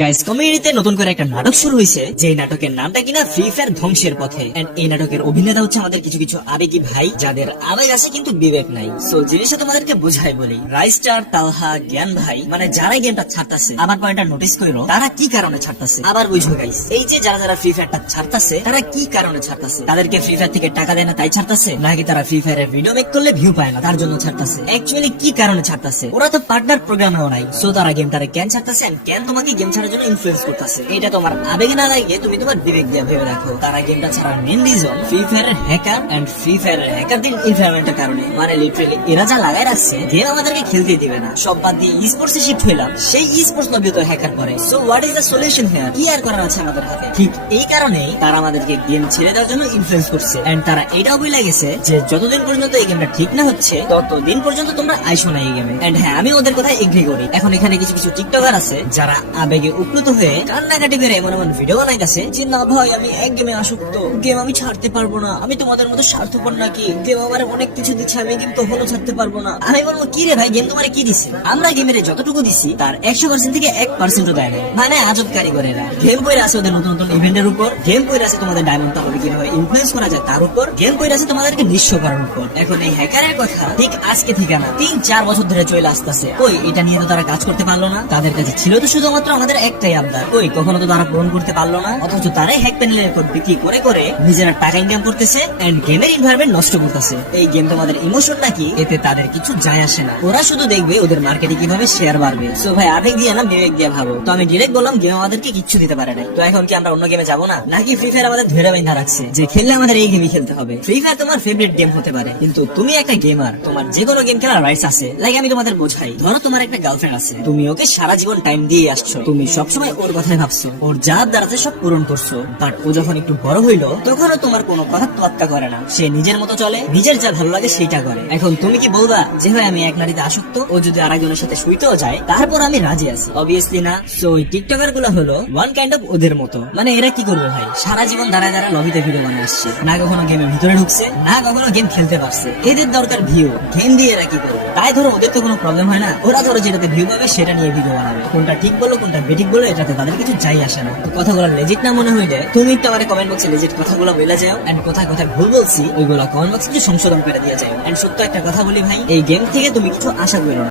Guys, কমিউনিটিতে নতুন করে একটা নাটক শুরু হয়েছে, যে নাটকের নামটা কিনা ফ্রি ফায়ার ধ্বংসের পথে। এন্ড এই নাটকের অভিনেতা হচ্ছে আমাদের কিছু কিছু আবেগী ভাই, যাদের আবেগ আছে কিন্তু বিবেক নাই। সো জিনিসটা তোমাদেরকে বুঝাই বলি, রাইস্টার, তালহা, জ্ঞান ভাই, মানে যারা গেমটা ছাড়তাছে, আমার পয়েন্টটা নোটিস করো, তারা কি কারণে ছাড়তাছে আবার বুঝো গাইস। এই যে যারা যারা ফ্রি ফায়ারটা ছাড়তাছে, তারা কি কারণে ছাড়তাছে? তাদেরকে ফ্রি ফায়ার থেকে টাকা দেয় না তাই ছাড়তাছে, নাকি তারা ফ্রি ফায়ারের ভিডিও মেক করলে ভিউ পায় না তার জন্য ছাড়তাছে? অ্যাকচুয়ালি কি কারণে ছাড়তাছে? ওরা তো পার্টনার প্রোগ্রামেও নাই। সো তারা গেমটারে কেন ছাড়তাছে, কেন তোমাকে গেম ছাড়ার জন্য ইনফ্লুয়েন্স করতেছে? এটা তোমার আবেগে না লাগে, তুমি তোমার বিবেক দিয়ে ভেবে রাখো। তারা গেমটা ছাড়ার মেইন রিজন ফ্রি ফায়ারের হ্যাকার এন্ড ফ্রি ফায়ারের হ্যাকারদের এনভায়রনমেন্টের কারণে। মানে লিটারালি এরা যা লাগাই রাখছে, গেম আমাদেরকে খেলতে দিবে না। সব বাদ দিয়ে স্পোর্টসে শিফট হইলাম, সেই স্পোর্টস লবিও তো হ্যাকার করে। So what is the solution here? কি আর করার আছে আমাদের হাতে? ঠিক এই কারণেই তারা আমাদেরকে গেম ছেড়ে দেওয়ার জন্য ইনফ্লুয়েন্স করছে। এন্ড তারা এটাও বলে গেছে যে যতদিন পর্যন্ত এই গেমটা ঠিক না হচ্ছে, ততদিন পর্যন্ত তোমরা আইসো না এই গেমে। এন্ড হ্যাঁ, আমি ওদের কথা এগ্রি করি। এখন এখানে কিছু কিছু টিকটকার আছে যারা আবেগে উপ্লুত হয়ে কান্নাকাটি করে এমন এমন ভিডিও বানাইতেছে যে না ভাই, আমি এক গেমে আসক্ত, গেম আমি ছাড়তে পারবো না, আমি তোমাদের মতো স্বার্থপর নাকি? গেম আমার অনেক কিছু দিচ্ছে, আমি গেম কখনো ছাড়তে পারবো না। আমি বলবো কি রে ভাই, গেম তোমার কি দিচ্ছে? আমরা গেমের যতটুকু দিছি তার 100% থেকে 1% দেয় না। মানে আজব কারিগরেরা। গেম পড়ে আছে ওদের নতুন নতুন ইভেন্টের উপর, গেম পড়ে আছে তোমাদের ডায়মন্ড টাওয়ারে কিভাবে ইনফ্লুয়েন্স করা যায় তার উপর, গেম পড়ে আছে তোমাদেরকে নিঃস্ব করার উপর। এখন এই হ্যাকারের কথা ঠিক আজকে থেকে না, 3-4 বছর ধরে চলে আসতেছে। ওই এটা নিয়ে তো তারা কাজ করতে পারলো না। তাদের কাছে ছিল তো শুধুমাত্র আমাদের একটাই আবদার, ওই কখনো তো তারা পূরণ করতে পারলো না। অথচ তারাই হ্যাক প্যানেলের কোড বিক্রি করে করে নিজেরা টাকা ইনকাম করতেছে এন্ড গেমের এনভায়রনমেন্ট নষ্ট করতেছে। এই গেম তোমাদের ইমোশন নাকি, এতে তাদের কিছু যায় আসে না। ওরা শুধু দেখবে ওদের মার্কেটে কিভাবে শেয়ার বাড়বে। সো ভাই, আবেগ দিয়ে না বিবেক দিয়ে ভাবো। তো আমি ডিরেক্ট বললাম, গেম আমাদেরকে কিচ্ছু দিতে পারে না। তো এখন কি আমরা অন্য গেমে যাবো না? নাকি ফ্রি ফায়ার আমাদের ধরে বাইন্ধা রাখছে যে খেললে আমাদের এই গেমই খেলতে হবে? ফ্রি ফায়ার তোমার ফেভারিট গেম হতে পারে, কিন্তু তুমি একটা গেমার, তোমার যে কোনো গেম খেলার রাইটস আছে। লাইক আমি তোমাদের বোঝাই, ধরো তোমার একটা গার্লফ্রেন্ড আছে, তুমি ওকে সারা জীবন টাইম দিয়ে আসছো, তুমি সবসময় ওর কথাই ভাবছো, ওর যা দ্বারাতে সব পূরণ করছো। বাট ও যখন একটু বড় হইলো, তখনও তোমার কোনো কথা তোয়াক্কা করে না। সে নিজের মতো চলে, নিজের যা ভালো লাগে সেটা করে। এখন তুমি কি বলবা যে ভাই আমি এক নারীতে আসক্ত, ও যদি আরেকজনের সাথে শুইতেও যায় তারপর আমি রাজি আছি? অবভিয়াসলি না। সো ওই টিকটকার গুলো হলো ওয়ান কাইন্ড অফ ওদের মতো। মানে এরা কি করবে ভাই, সারা জীবন দাঁড়ায় দাঁড়ায় লবিতে ভিডিও বানিয়ে আসছে, না কখনো গেমের ভিতরে ঢুকছে, না কখনো গেম খেলতে পারছে। এদের দরকার ভিউ, গেম দিয়ে এরা কি করবে? তাই ধরো ওদের তো কোনো প্রবলেম হয় না, ওরা ধরো যেটাতে ভিউ পাবে সেটা নিয়ে ভিডিও বানাবে। কোনটা ঠিক বলো কোনটা বেঠিক বলো, এটাতে তাদের কিছু যাই আসে না। তো কথাগুলো লেজিট না মনে হইলে তুমি একটু আমার কমেন্ট বক্সে লেজিট কথাগুলো বলে যাও। এন্ড কোথায় কোথায় ভুল বলছি ওইগুলো কমেন্ট বক্সে সংশোধন করে দিয়ে যাও। এন্ড সত্য একটা কথা বলি ভাই, এই গেম থেকে তুমি কিছু আশা করো না।